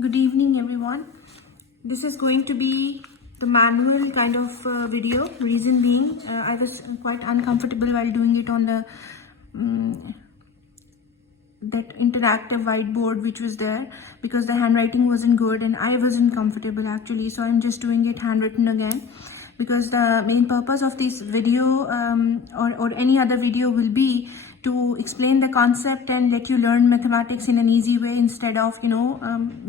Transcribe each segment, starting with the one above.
Good evening, everyone. This is going to be the manual kind of video. Reason being, I was quite uncomfortable while doing it on the that interactive whiteboard which was there, because the handwriting wasn't good and I wasn't comfortable actually. So I'm just doing it handwritten again, because the main purpose of this video or any other video will be to explain the concept and let you learn mathematics in an easy way, instead of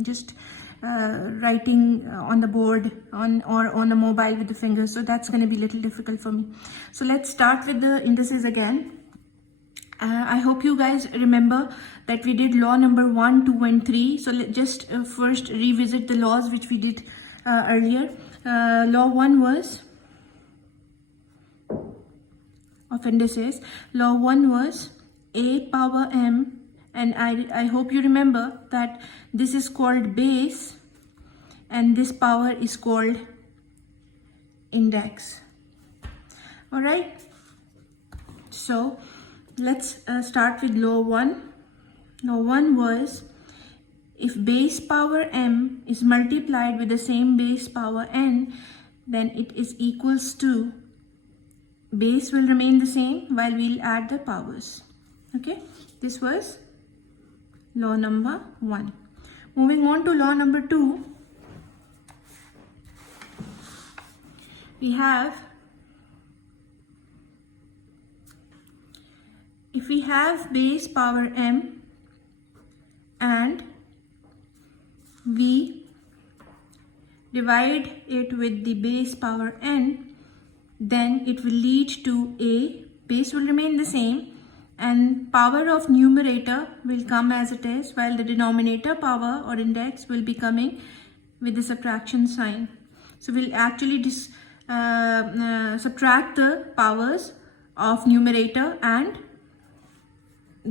just writing on the board or on a mobile with the fingers. So that's going to be a little difficult for me. So let's start with the indices again. I hope you guys remember that we did law number 1, 2 and 3. So let's just first revisit the laws which we did earlier. Law 1 was of indices. Law 1 was a power m, and I hope you remember that this is called base and this power is called index. All right, so let's start with law 1. Law 1 was, if base power m is multiplied with the same base power n, then it is equals to, base will remain the same while we'll add the powers. Okay, this was law number 1. Moving on to law number 2, we have, if we have base power m and we divide it with the base power n, then it will lead to a, base will remain the same and power of numerator will come as it is, while the denominator power or index will be coming with the subtraction sign. So we'll actually subtract the powers of numerator and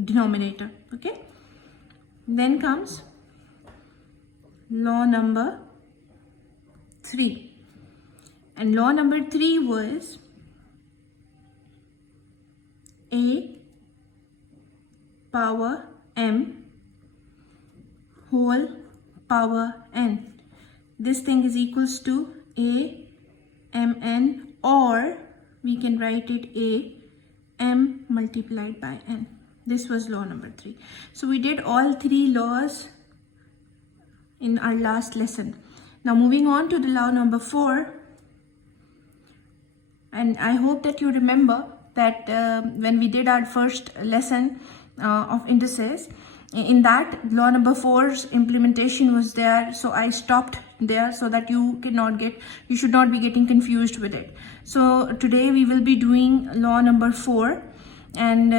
denominator. Okay, then comes law number 3, and law number 3 was a power m whole power n. This thing is equals to a mn, or we can write it a m multiplied by n. This was law number 3. So we did all 3 laws in our last lesson. Now moving on to the law number 4, and I hope that you remember that when we did our first lesson of indices, in that law number 4's implementation was there, so I stopped there so that you should not be getting confused with it. So today we will be doing law number 4, and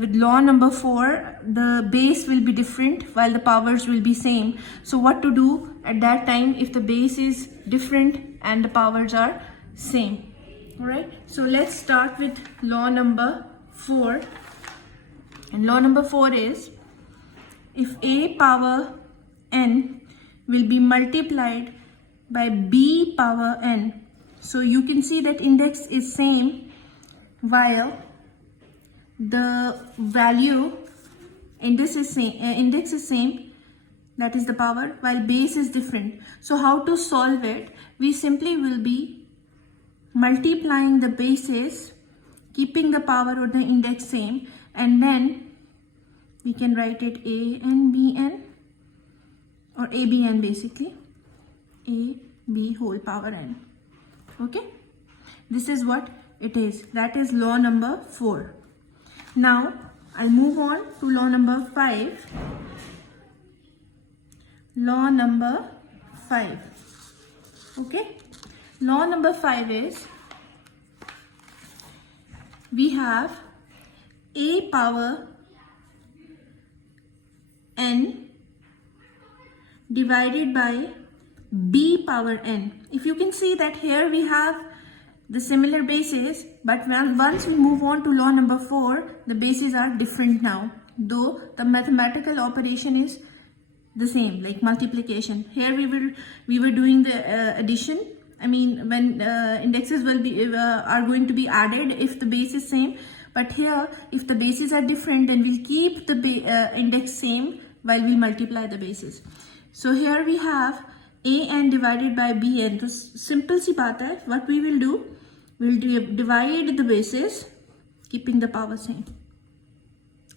with law number 4 the base will be different while the powers will be same. So what to do at that time if the base is different and the powers are same? All right, so let's start with law number 4. And law number 4 is, if a power n will be multiplied by b power n. So you can see that index is same while the value index is same, that is the power, while base is different. So how to solve it? We simply will be multiplying the bases, keeping the power or the index same, and then we can write it a n b n, or a b n, basically a b whole power n. Okay, this is what it is. That is law number 4. Now I'll move on to law number 5. Law number 5. Okay, law number 5 is, we have a power n divided by b power n. If you can see that here we have the similar bases, but once we move on to law number 4, the bases are different now, though the mathematical operation is the same, like multiplication. Here we were doing the addition. I mean, when indexes will be are going to be added if the base is same, but here if the bases are different, then we'll keep the index same while we multiply the bases. So here we have an divided by bn. तो simple सी बात है. What we will do, we'll divide the bases, keeping the power same,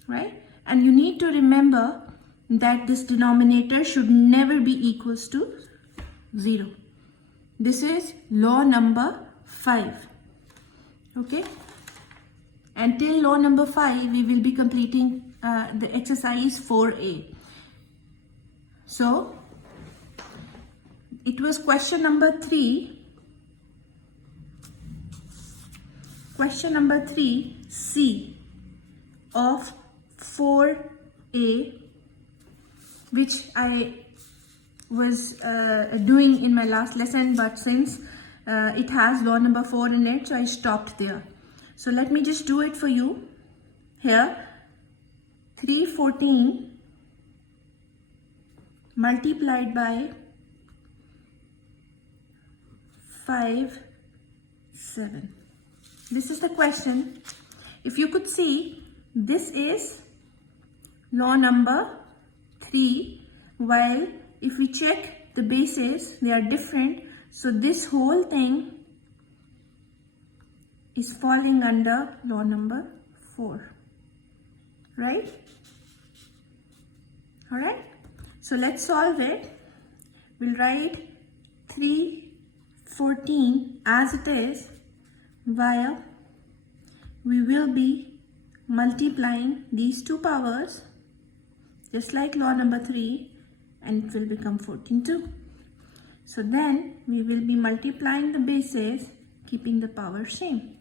right? And you need to remember that this denominator should never be equals to 0. This is law number 5. Okay? And till law number 5, we will be completing the exercise 4a. So, it was question number 3. Question number 3C of 4a, which I was doing in my last lesson, but since it has law number 4 in it, so I stopped there. So let me just do it for you. Here, 314 multiplied by 5, 7. This is the question. If you could see, this is law number 3, while if we check the bases, they are different. So this whole thing is falling under law number 4, right? All right. So let's solve it. We'll write 314 as it is, while we will be multiplying these two powers just like law number 3, and it will become 14 too. So then we will be multiplying the bases, keeping the power same.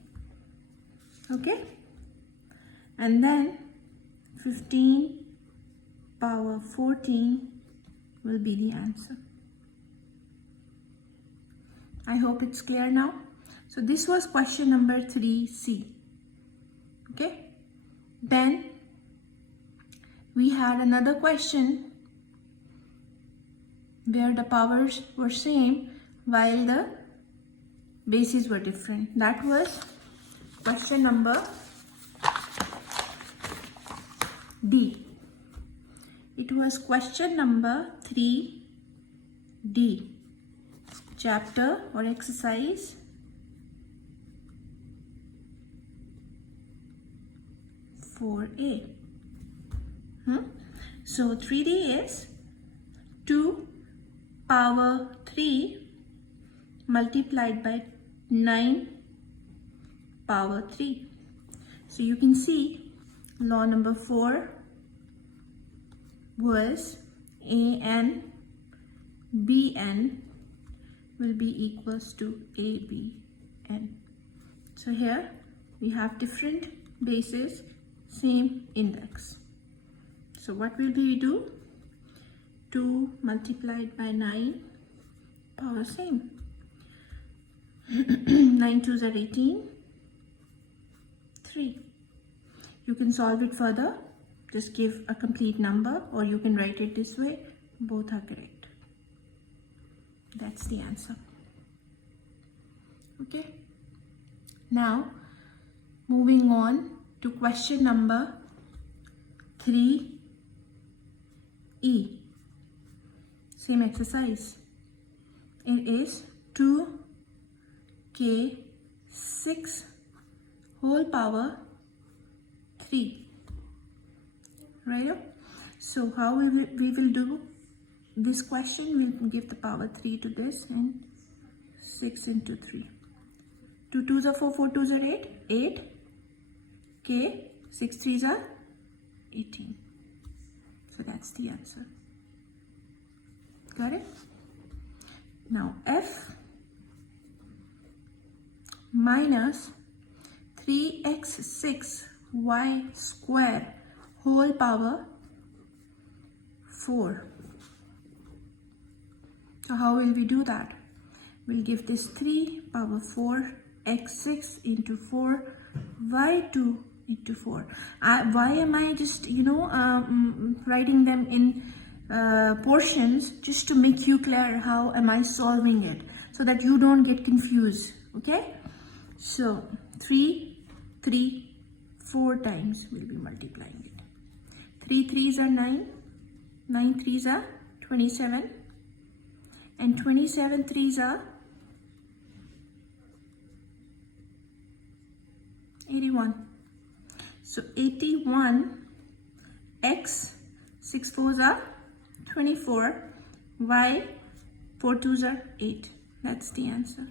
Okay? And then 15 power 14 will be the answer. I hope it's clear now. So this was question number 3C. Okay? Then we had another question where the powers were same while the bases were different. That was question number D. It was question number 3D. Chapter or exercise 4a. So 3D is 2 power 3 multiplied by 9 power 3. So you can see law number 4 was an bn will be equals to abn. So here we have different bases, same index. So what will we do? 2 multiplied by 9 power same. 9 2s are 18. 3. You can solve it further. Just give a complete number, or you can write it this way. Both are correct. That's the answer. Okay. Now, moving on to question number 3E. Same exercise. It is 2k6 whole power 3. Right? So how we will do this question? We'll give the power 3 to this and 6 into 3. 2 2s are 4, 4 2s are 8. 8 k, 6 3s are 18. So that's the answer. Got it? Now f minus 3x6y square whole power 4. So how will we do that? We'll give this 3 power 4 x6 into 4 y2 into 4. Why am I just writing them in portions, just to make you clear how am I solving it, so that you don't get confused. Okay, so 3 3 4 times we'll be multiplying it. 3 3s are 9, 9 3s are 27, and 27 threes are 81. So 81 x 6 fours are 24, y 4 twos are 8. That's the answer.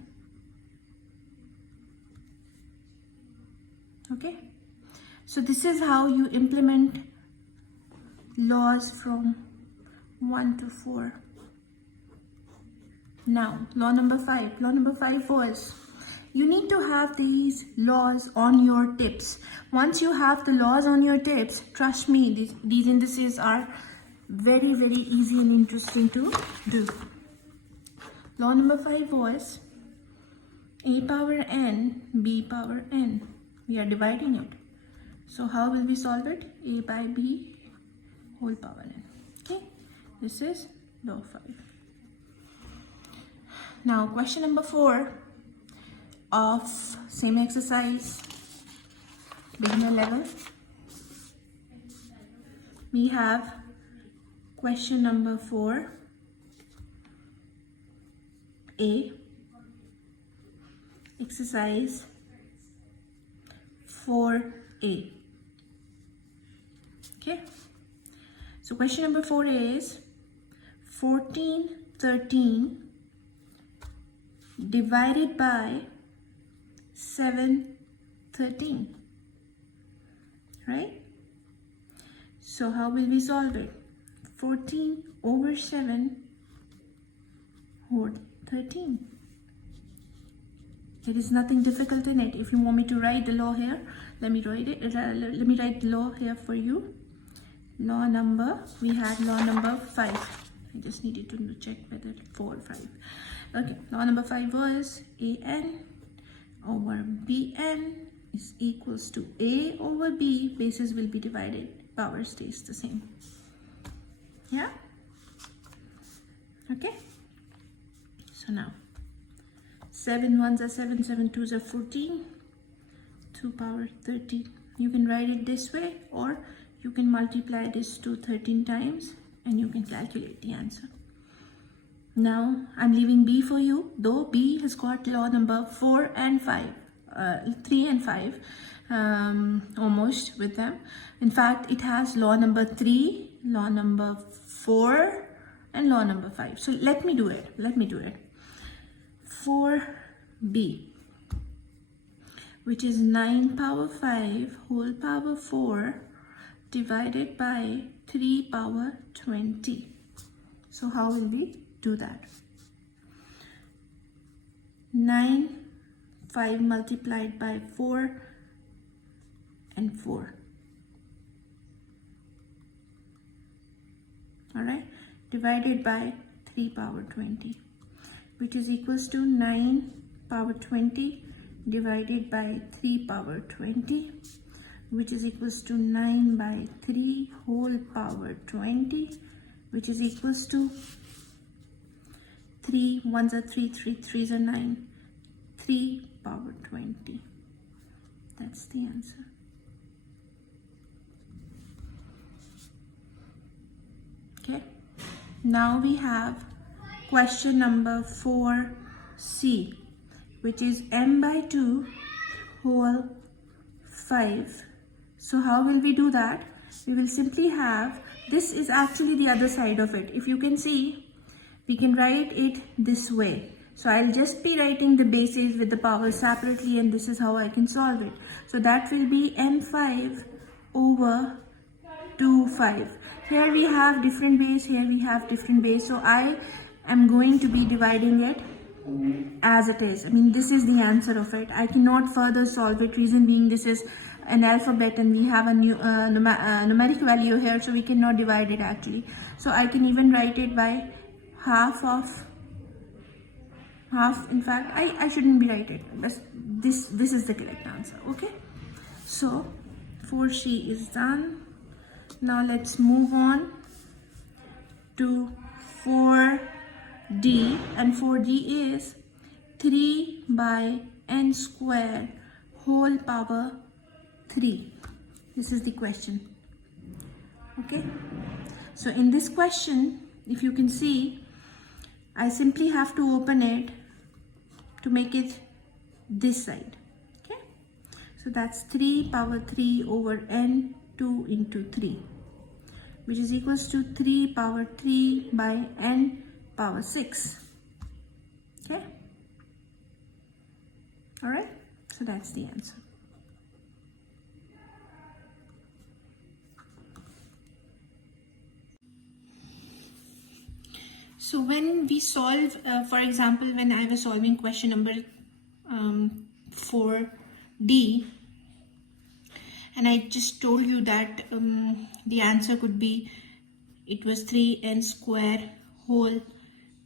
Okay, so this is how you implement laws from 1 to 4. Now, law number 5. Law number 5 was, you need to have these laws on your tips. Once you have the laws on your tips, trust me, these indices are very, very easy and interesting to do. Law number 5 was a power n, b power n. We are dividing it. So how will we solve it? A by b whole power n. Okay, this is law 5. Now question number 4 of same exercise, beginner level. We have question number 4a, exercise 4a. Okay, so question number 4 is 1413 divided by 713, right? So how will we solve it? 14 over 7 whole 13. There is nothing difficult in it. If you want me to write the law here, let me write it. Let me write the law here for you. Law number, we had law number 5. I just needed to check whether 4 or 5. Okay, law number 5 was an over bn is equals to a over b. Bases will be divided, power stays the same. Yeah? Okay? So now 7 ones are 7, 7 twos are 14, 2 power 13. You can write it this way, or you can multiply this to 13 times and you can calculate the answer. Now I'm leaving B for you, though B has got law number 4 and 5, 3 and 5 almost with them. In fact, it has law number 3, law number 4 and law number 5. So let me do it. 4b, which is 9 power 5 whole power 4 divided by 3 power 20. So how will we do that? 9, 5 multiplied by 4 and 4. Alright, divided by 3 power 20, which is equals to 9 power 20 divided by 3 power 20, which is equals to 9 by 3 whole power 20, which is equals to 3 ones are 3, 3 threes are 9, 3 power 20. That's the answer. Okay, now we have question number 4c, which is m by 2 whole 5. So how will we do that? We will simply have, this is actually the other side of it. If you can see, we can write it this way. So I'll just be writing the bases with the powers separately, and this is how I can solve it. So that will be m5 over 2/5. Here we have different base, here we have different base. So I am going to be dividing it as it is. I mean, this is the answer of it. I cannot further solve it. Reason being, this is an alphabet and we have a new numeric value here, so we cannot divide it actually. So I can even write it by half of half. In fact, I shouldn't be write it, but this is the correct answer. Okay, so 4C is done. Now let's move on to 4D, and 4D is 3 by n squared whole power 3. This is the question. Okay, so in this question if you can see, I simply have to open it to make it this side. Okay, so that's 3 power 3 over n 2 into 3, which is equals to 3 power 3 by n power 6. Okay, all right, so that's the answer. So when we solve, for example, when I was solving question number 4D, and I just told you that the answer could be, it was 3n square whole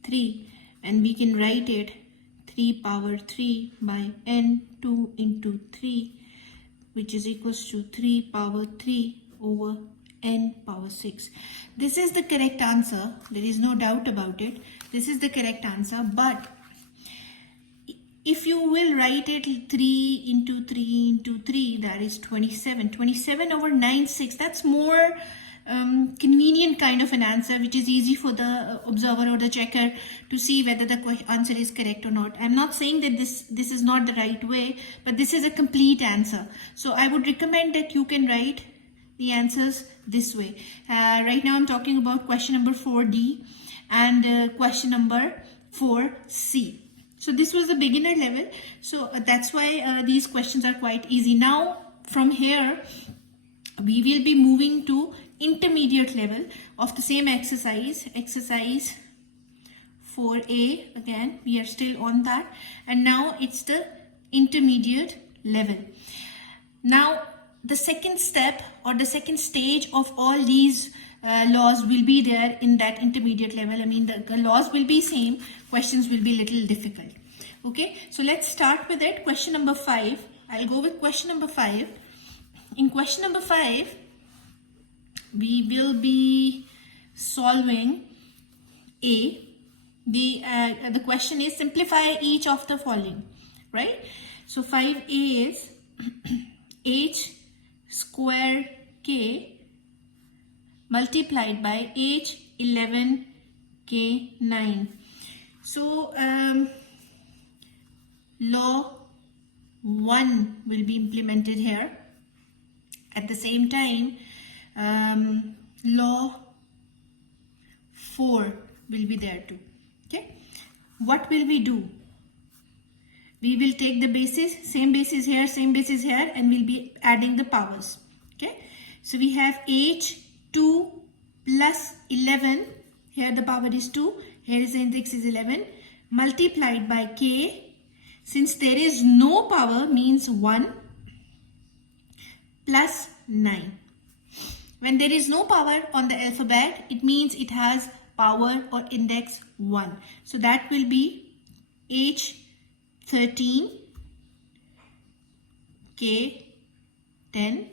3, and we can write it 3 power 3 by n 2 into 3, which is equals to 3 power 3 over n power 6. This is the correct answer. There is no doubt about it. This is the correct answer. But if you will write it 3 into 3 into 3, that is 27. 27 over 9, 6. That's more convenient kind of an answer, which is easy for the observer or the checker to see whether the answer is correct or not. I'm not saying that this is not the right way, but this is a complete answer. So I would recommend that you can write the answers this way. Right now I'm talking about question number 4D and question number 4C. So this was the beginner level. So that's why these questions are quite easy. Now from here we will be moving to intermediate level of the same exercise, exercise 4A. Again, we are still on that, and now it's the intermediate level. Now the second step or the second stage of all these laws will be there in that intermediate level. I mean, the laws will be same, questions will be little difficult. Okay, so let's start with it. Question number 5. I'll go with question number 5. In question number 5, we will be solving A. The question is simplify each of the following, right? So 5A is h square k multiplied by h 11 k 9. So law 1 will be implemented here. At the same time, law 4 will be there too. Okay, what will we do? We will take the basis, same basis here, same basis here, and we'll be adding the powers. Okay, so we have h2 plus 11, here the power is 2, here is the index is 11, multiplied by k. Since there is no power, means 1 plus 9. When there is no power on the alphabet, it means it has power or index 1. So that will be h13 k10,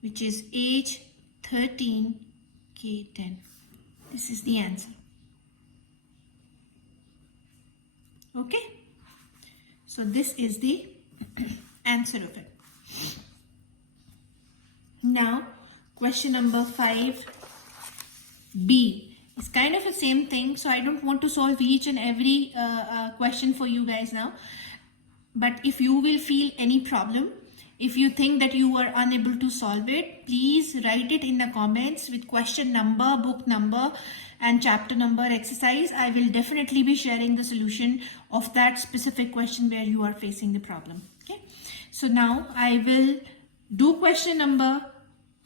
which is h13 k10. This is the answer. Okay, so this is the answer of it. Now question number 5B is kind of the same thing, so I don't want to solve each and every question for you guys now. But if you will feel any problem, if you think that you are unable to solve it, please write it in the comments with question number, book number and chapter number, exercise. I will definitely be sharing the solution of that specific question where you are facing the problem. Okay, so now I will do question number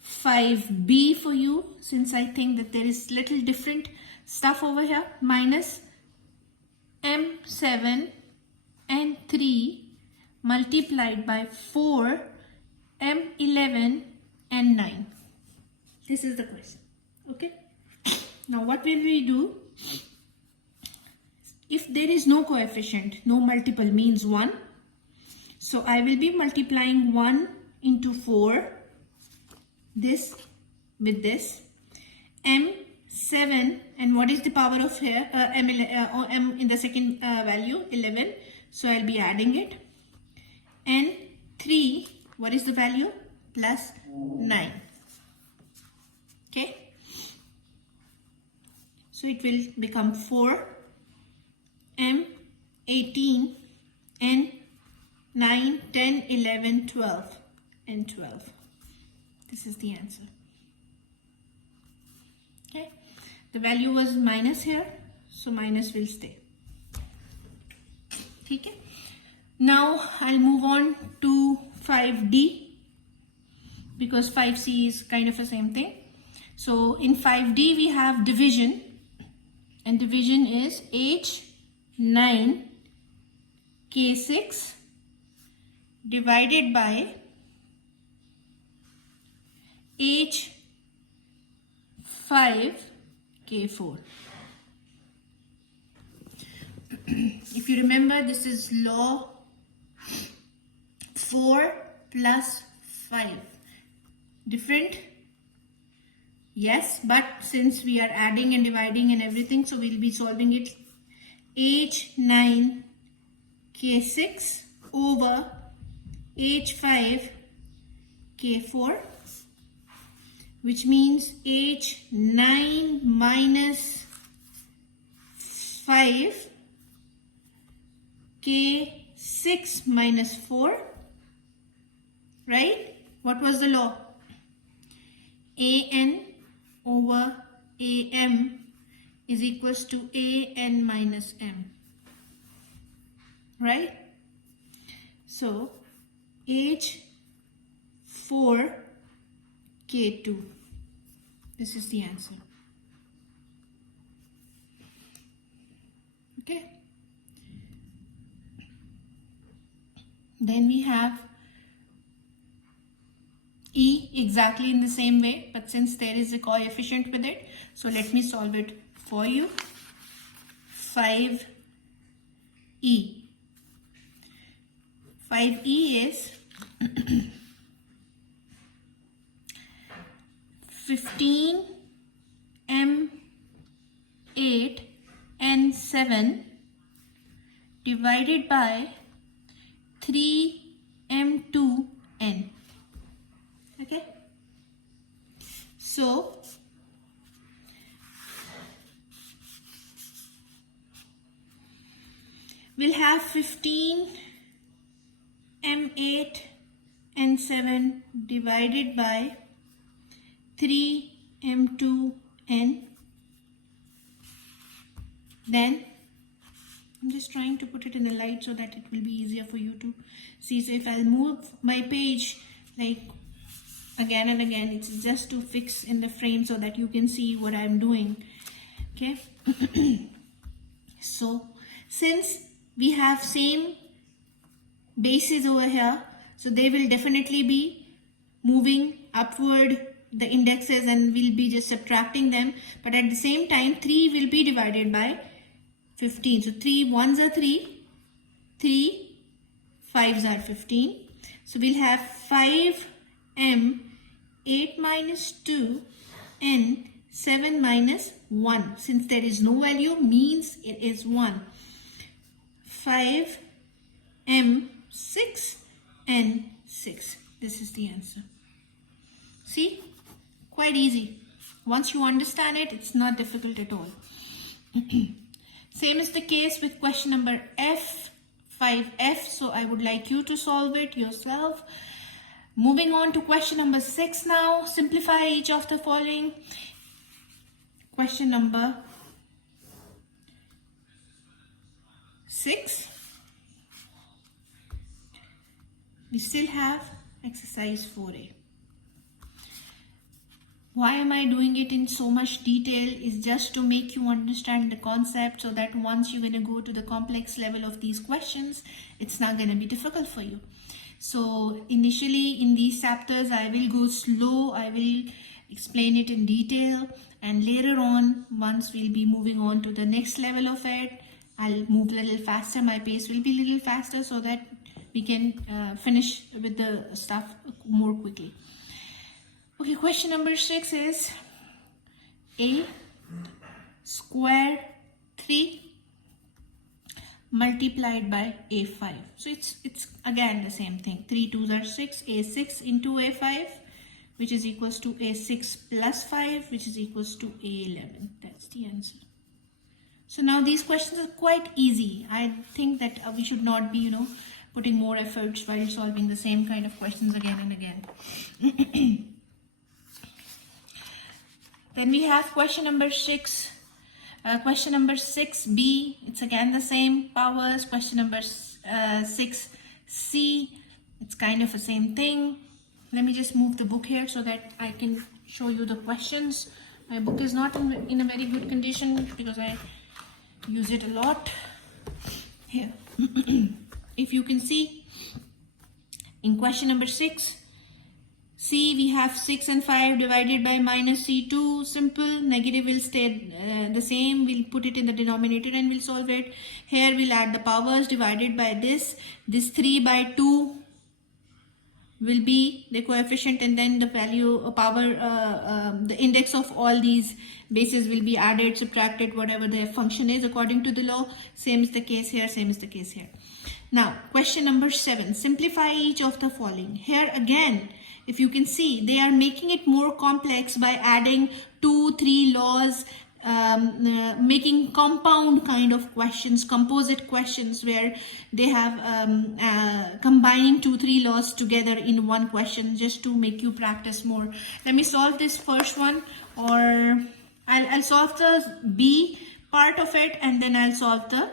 5B for you, since I think that there is little different stuff over here. Minus m7 and 3 multiplied by 4 m11 and 9. This is the question. Okay, now what will we do? If there is no coefficient, no multiple, means 1. So I will be multiplying 1 into 4, this with this, m7, and what is the power of here? M in the second value, 11. So I'll be adding it. And 3, what is the value? Plus 9. Okay. So So it will become 4, M, 18, N, 9, 10, 11, 12, and 12. This is the answer. Okay. The value was minus here, so minus will stay. Okay. Now I'll move on to 5D because 5C is kind of the same thing. So in 5D we have division, and division is H9 K6 divided by H5 K4. If you remember, this is law 4 plus 5. Different? Yes, but since we are adding and dividing and everything, so we'll be solving it. H9 K6 over H5 K4, which means H9 minus 5 K6 minus 4, right? What was the law? AN over AM is equals to AN minus M, right? So H4 K2, this is the answer. Okay. Then we have E exactly in the same way, but since there is a coefficient with it, so let me solve it for you. 5E. 5E is 15 M8 N7 divided by 3 M2 N. Okay, so we'll have 15 M8 N7 divided by 3 M2 N. Then I'm just trying to put it in the light so that it will be easier for you to see. So if I'll move my page like again and again, it's just to fix in the frame so that you can see what I'm doing. Okay. So since we have same bases over here, so they will definitely be moving upward the indexes, and we'll be just subtracting them, but at the same time 3 will be divided by 15. So 3 ones are 3, 3 5s are 15. So we'll have 5M 8 minus 2 N 7 minus 1. Since there is no value, means it is 1. 5M 6 N 6. This is the answer. See? Quite easy. Once you understand it, it's not difficult at all. Same is the case with question number F, 5F. So I would like you to solve it yourself. Moving on to question number 6 now. Simplify each of the following. Question number 6. We still have exercise 4A. Why am I doing it in so much detail is just to make you understand the concept, so that once you're going to go to the complex level of these questions, it's not going to be difficult for you. So initially in these chapters, I will go slow, I will explain it in detail, and later on, once we'll be moving on to the next level of it, I'll move a little faster, my pace will be a little faster so that we can finish with the stuff more quickly. Okay, question number 6 is A square 3 multiplied by A5. So it's again the same thing. 3 2s are 6. A6 into A5, which is equals to A6 plus 5, which is equals to A11. That's the answer. So now these questions are quite easy. I think that we should not be, putting more efforts while solving the same kind of questions again and again. Then we have question number 6. Question number 6b, it's again the same powers. Question number 6c, it's kind of the same thing. Let me just move the book here so that I can show you the questions. My book is not in a very good condition because I use it a lot. Here. If you can see, in question number 6, C, we have 6 and 5 divided by minus C2. Simple. Negative will stay the same. We'll put it in the denominator and we'll solve it. Here we'll add the powers divided by this. This 3 by 2 will be the coefficient, and then the value the index of all these bases will be added, subtracted, whatever their function is according to the law. Same is the case here, same is the case here. Now, question number 7. Simplify each of the following. Here again, if you can see, they are making it more complex by adding 2, 3 laws, making compound kind of questions, composite questions, where they have combining 2, 3 laws together in one question just to make you practice more. Let me solve this first one, or I'll solve the B part of it and then I'll solve the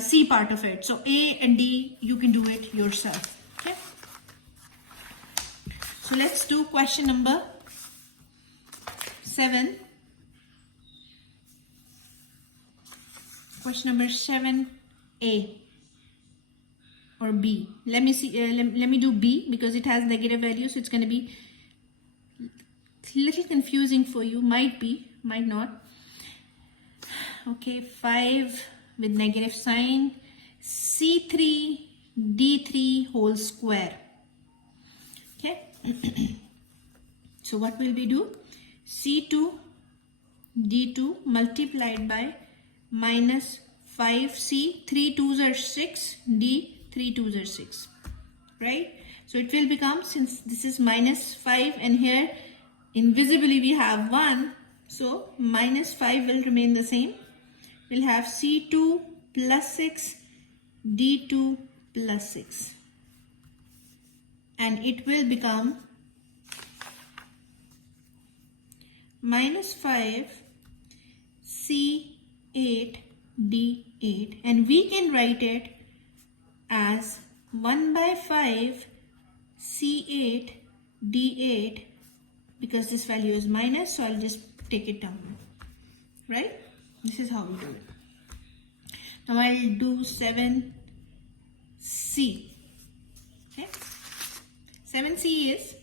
C part of it. So A and D, you can do it yourself. Okay. So let's do question number 7. Question number 7A or B. Let me see. Let me do B because it has negative value, so it's going to be a little confusing for you. Might be, might not. Okay, 5 with negative sign. C3 D3 whole square. Okay. So what will we do? C2 D2 multiplied by minus 5C, 3 2s are 6, D 3 2s are 6, right? So it will become, since this is minus 5 and here invisibly we have 1, so minus 5 will remain the same. We'll have C2 plus 6, D2 plus 6, and it will become minus 5 C8 D8, and we can write it as 1 by 5 C8 D8 because this value is minus, so I'll just take it down, right? This is how we do it. Now I'll do 7C. Okay. 7C is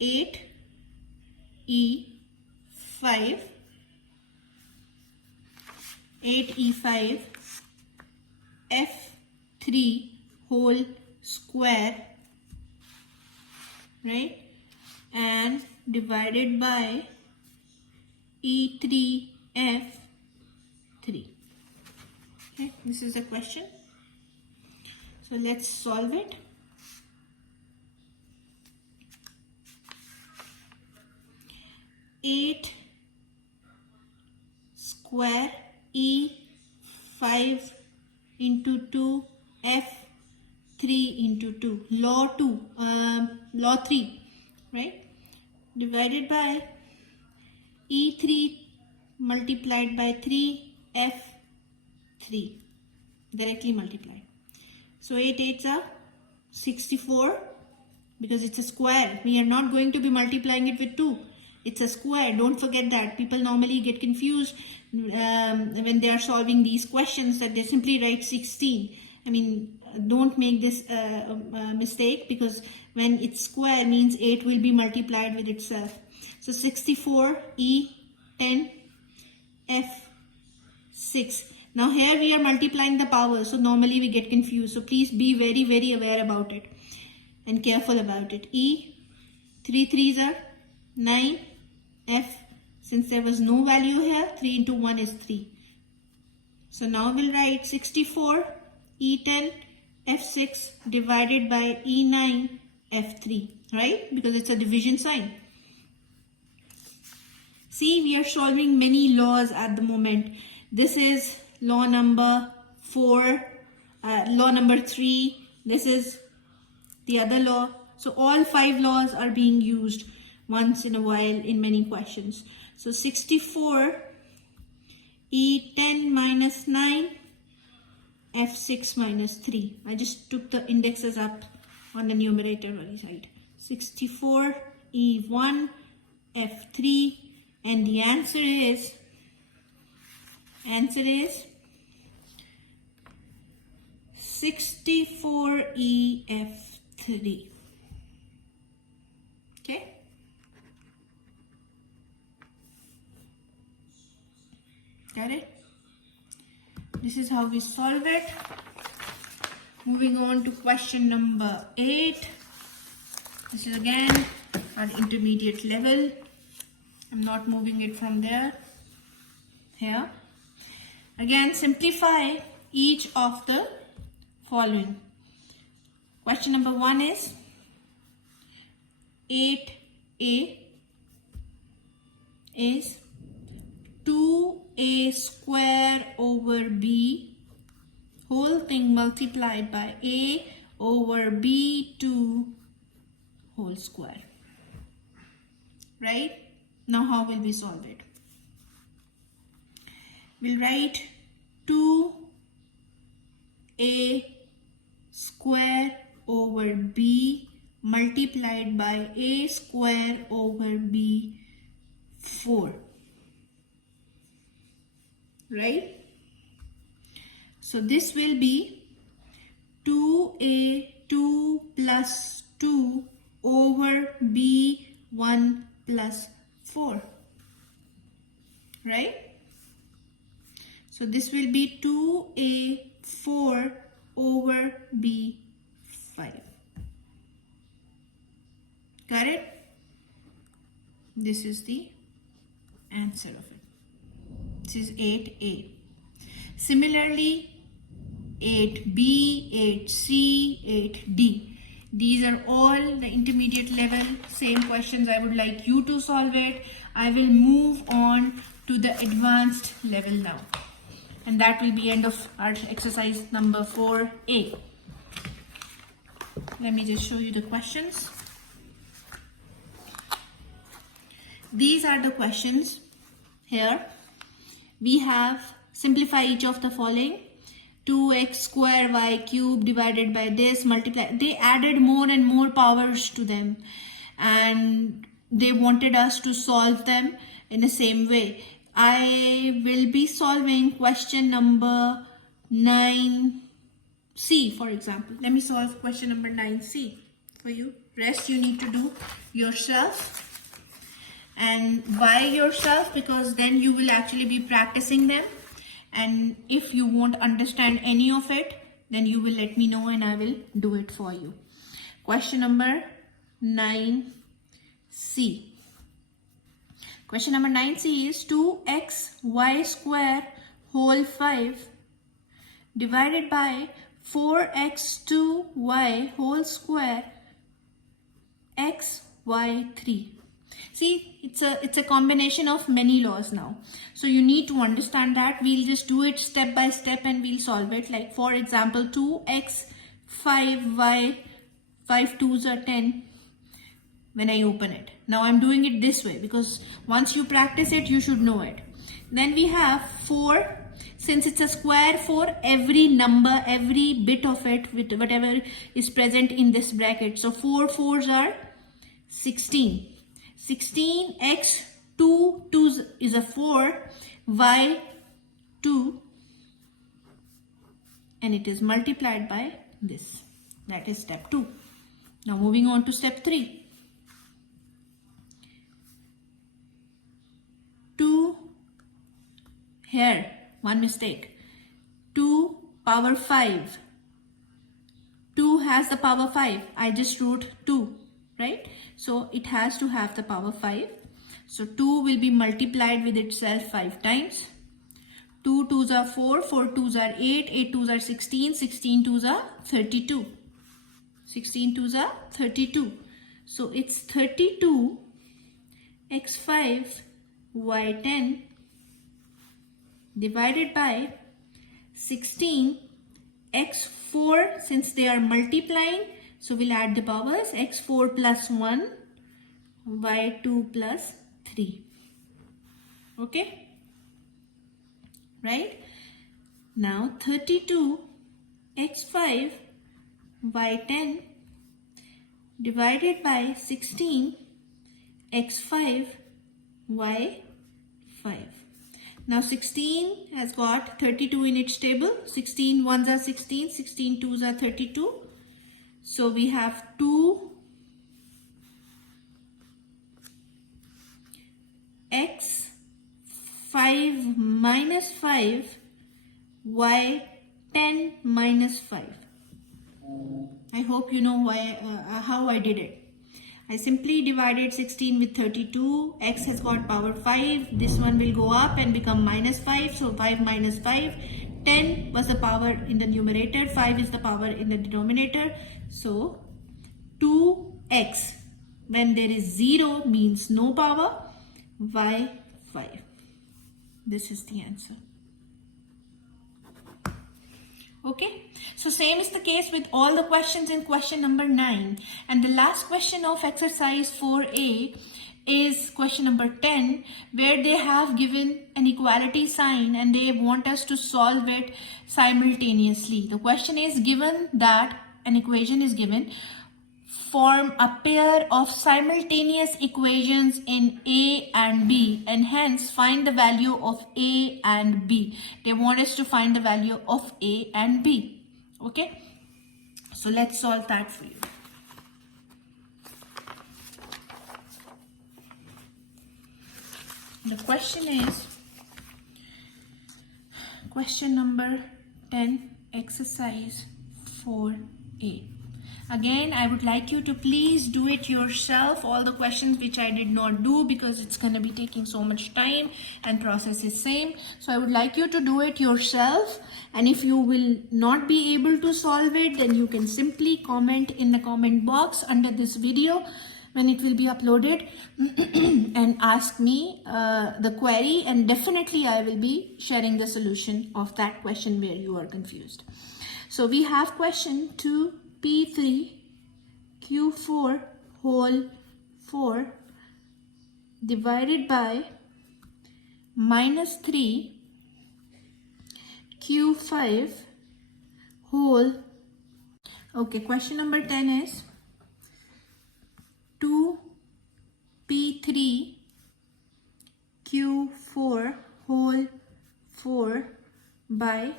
8E5 8E5 F3 whole square, right, and divided by E3 F3. Okay, this is the question. So let's solve it. Eight square E5 into 2 F3 into 2, law 3, right, divided by E3 multiplied by 3 F3, directly multiplied. So 8 8s are 64 because it's a square. We are not going to be multiplying it with 2. It's a square. Don't forget that. People normally get confused when they are solving these questions that they simply write 16. I mean, don't make this mistake, because when it's square means 8 will be multiplied with itself. So 64 E10 F6. Now here we are multiplying the powers, so normally we get confused. So please be very, very aware about it and careful about it. E, 3 3s are 9, F, since there was no value here, 3 into 1 is 3. So now we'll write 64 E10 F6 divided by E9 F3, right? Because it's a division sign. See, we are solving many laws at the moment. This is law number 4, law number 3. This is the other law. So all 5 laws are being used once in a while in many questions. So 64, E10 minus 9, F6 minus 3. I just took the indexes up on the numerator side. 64, E1, F3, and the answer is 64EF3. Okay? Got it? This is how we solve it. Moving on to question number 8. This is again at intermediate level. I'm not moving it from there. Here. Again, simplify each of the following. Question number 1 is 8a is 2a square over b whole thing multiplied by a over b2 whole square. Right? Now how will we solve it? We'll write 2a square over b multiplied by a square over b 4. Right? So this will be 2a2 plus 2 over b1 plus 4. Right? So this will be 2a4 over b5. Got it? This is the answer of it. This is 8a. Similarly, 8b, 8c, 8d. These are all the intermediate level, same questions. I would like you to solve it. I will move on to the advanced level now. And that will be end of our exercise number 4a. Let me just show you the questions. These are the questions here. We have simplify each of the following. 2x square y cube divided by this multiply. They added more and more powers to them and they wanted us to solve them in the same way. I will be solving question number 9c, for example. Let me solve question number 9c for you. Rest you need to do yourself. And why yourself? Because then you will actually be practicing them. And if you won't understand any of it, then you will let me know and I will do it for you. Question number 9c. Question number 9c is 2xy square whole 5 divided by 4x2y whole square xy3. See, it's a combination of many laws now. So you need to understand that. We'll just do it step by step and we'll solve it. Like for example, 2x 5y 5 2s are 10 when I open it. Now I'm doing it this way because once you practice it, you should know it. Then we have 4. Since it's a square, for every number, every bit of it with whatever is present in this bracket. So 4 4s are 16. 16x 2 2 is a 4, y 2, and it is multiplied by this. That is step 2. Now moving on to step 3. 2 here, one mistake. 2 power 5. 2 has the power 5. I just wrote 2, right? So it has to have the power 5. So 2 will be multiplied with itself 5 times. 2 2s are 4, 4 2s are 8, 8 2s are 16, 16 2s are 32. 16 2s are 32. So it's 32 x5 y10 divided by 16 x4, since they are multiplying, so we'll add the powers, x4 plus 1 y2 plus 3. Okay, right? Now 32 x5 y10 divided by 16 x5 y5. Now 16 has got 32 in its table. 16 ones are 16, 16 twos are 32. So we have 2 x 5 minus 5 y 10 minus 5. I hope you know why how I did it. I simply divided 16 with 32. X has got power 5. This one will go up and become minus 5. So 5 minus 5. 10 was the power in the numerator. 5 is the power in the denominator. So 2x, when there is 0, means no power. Y 5. This is the answer. Okay, so same is the case with all the questions in question number 9. And the last question of exercise 4a is question number 10, where they have given an equality sign and they want us to solve it simultaneously. The question is, given that an equation is given, form a pair of simultaneous equations in A and B, and hence find the value of A and B. They want us to find the value of A and B. Okay, so let's solve that for you. The question is question number 10, exercise 4a. Again, I would like you to please do it yourself, all the questions which I did not do, because it's going to be taking so much time and process is same. So I would like you to do it yourself, and if you will not be able to solve it, then you can simply comment in the comment box under this video when it will be uploaded and ask me the query, and definitely I will be sharing the solution of that question where you are confused. So we have question 2p3 q4 whole 4 divided by minus 3 q5 whole. Okay, question number 10 is 2p3 q4 whole 4 by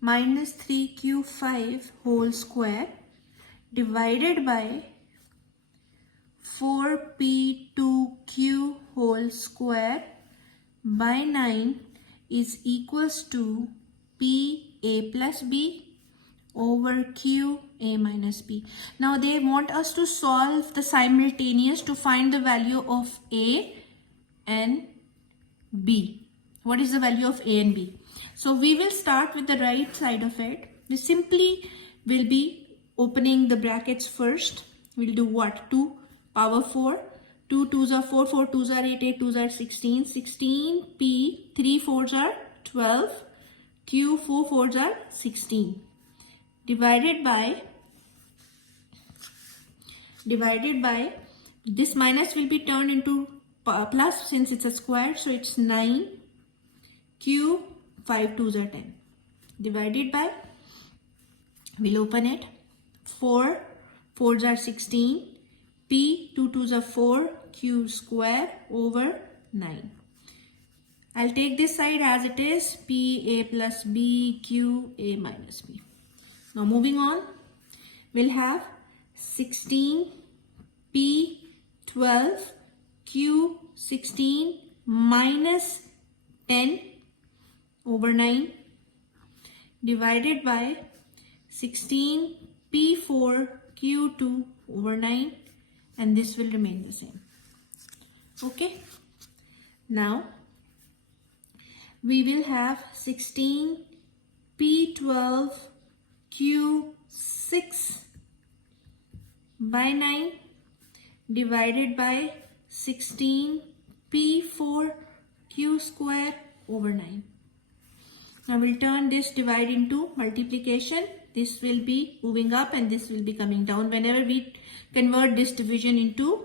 minus 3q5 whole square divided by 4p2q whole square by 9 is equals to pa plus b over q a minus b. Now they want us to solve the simultaneous to find the value of a and b. What is the value of a and b? So we will start with the right side of it. We simply will be opening the brackets first. We'll do what? 2 power 4. 2 2s are 4, 4 2s are 8, 8 2s are 16, 16 p, 3 4s are 12, q 4 4s are 16. Divided by this minus will be turned into plus since it's a square, so it's 9 q 5 2s are 10 divided by, we'll open it, 4 4s are 16, p 2 2s are 4, q square over 9. I'll take this side as it is, p a plus b q a minus b. Now moving on, we'll have 16 p 12 q 16 minus 10 over 9 divided by 16 p4 q2 over 9, and this will remain the same. Okay, now we will have 16 p12 q6 by 9 divided by 16 P4Q square over 9. Now we'll turn this divide into multiplication. This will be moving up and this will be coming down whenever we convert this division into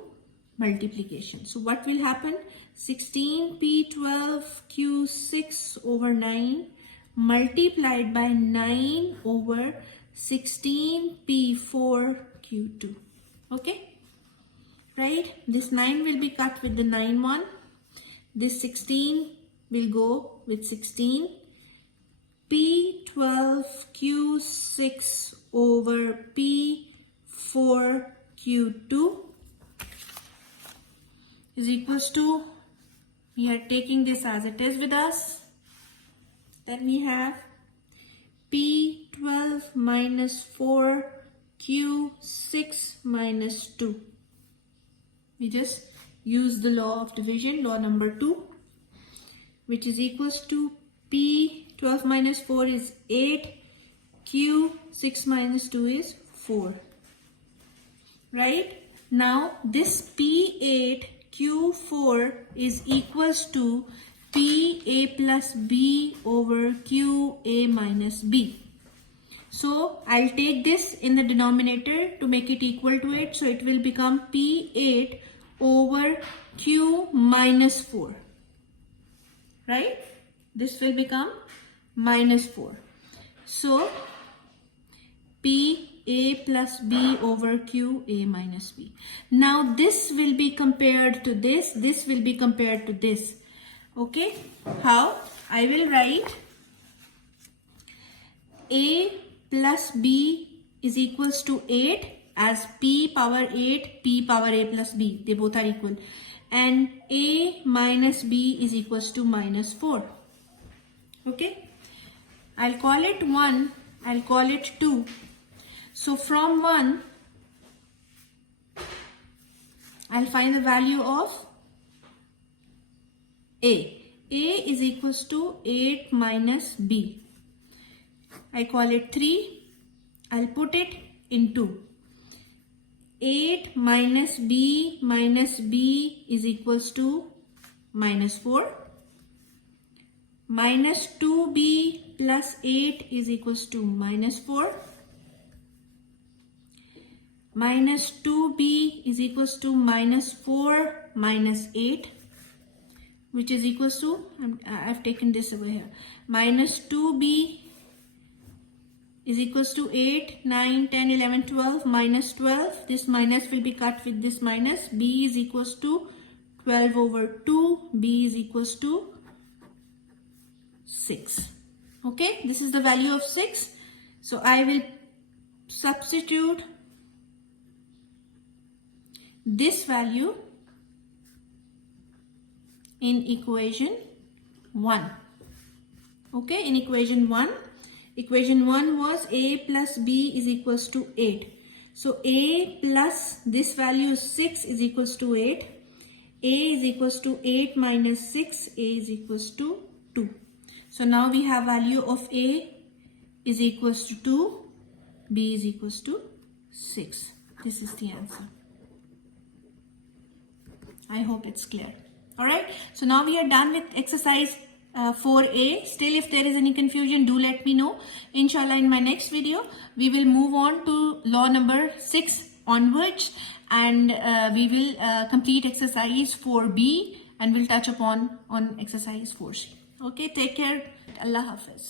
multiplication. So what will happen? 16P12Q6 over 9 multiplied by 9 over 16P4Q2. Okay? Right? This 9 will be cut with the 9 one. This 16 will go with 16. P12Q6 over P4Q2 is equals to, we are taking this as it is with us. Then we have P12 minus 4Q6 minus 2. We just use the law of division, law number 2, which is equals to P12 minus 4 is 8, Q6 minus 2 is 4. Right? Now this P8 Q4 is equals to PA plus B over QA minus B. So I'll take this in the denominator to make it equal to it. So it will become P8 over Q minus 4. Right? This will become minus 4. So PA plus B over QA minus B. Now this will be compared to this. This will be compared to this. Okay? How? I will write A plus B is equals to 8 as P power 8, P power A plus B. They both are equal. And A minus B is equals to minus 4. Okay? I'll call it 1. I'll call it 2. So from 1, I'll find the value of A. A is equals to 8 minus B. I call it 3. I'll put it in 2. 8 minus B is equals to minus 4. Minus 2B plus 8 is equals to minus 4. Minus 2B is equals to minus 4 minus 8, which is equals to, I've taken this over here, minus 2B is equals to 8, 9, 10, 11, 12, minus 12. This minus will be cut with this minus. B is equals to 12 over 2. B is equals to 6. Okay, this is the value of 6. So I will substitute this value in equation 1. Okay, in equation 1. Equation 1 was A plus B is equals to 8. So A plus this value 6 is equals to 8. A is equals to 8 minus 6. A is equals to 2. So now we have value of A is equals to 2. B is equals to 6. This is the answer. I hope it's clear. Alright. So now we are done with exercise 4A. Still, if there is any confusion, do let me know. Inshallah, in my next video, we will move on to law number 6 onwards, and we will complete exercise 4B, and we'll touch upon on exercise 4C. Okay, take care. Allah Hafiz.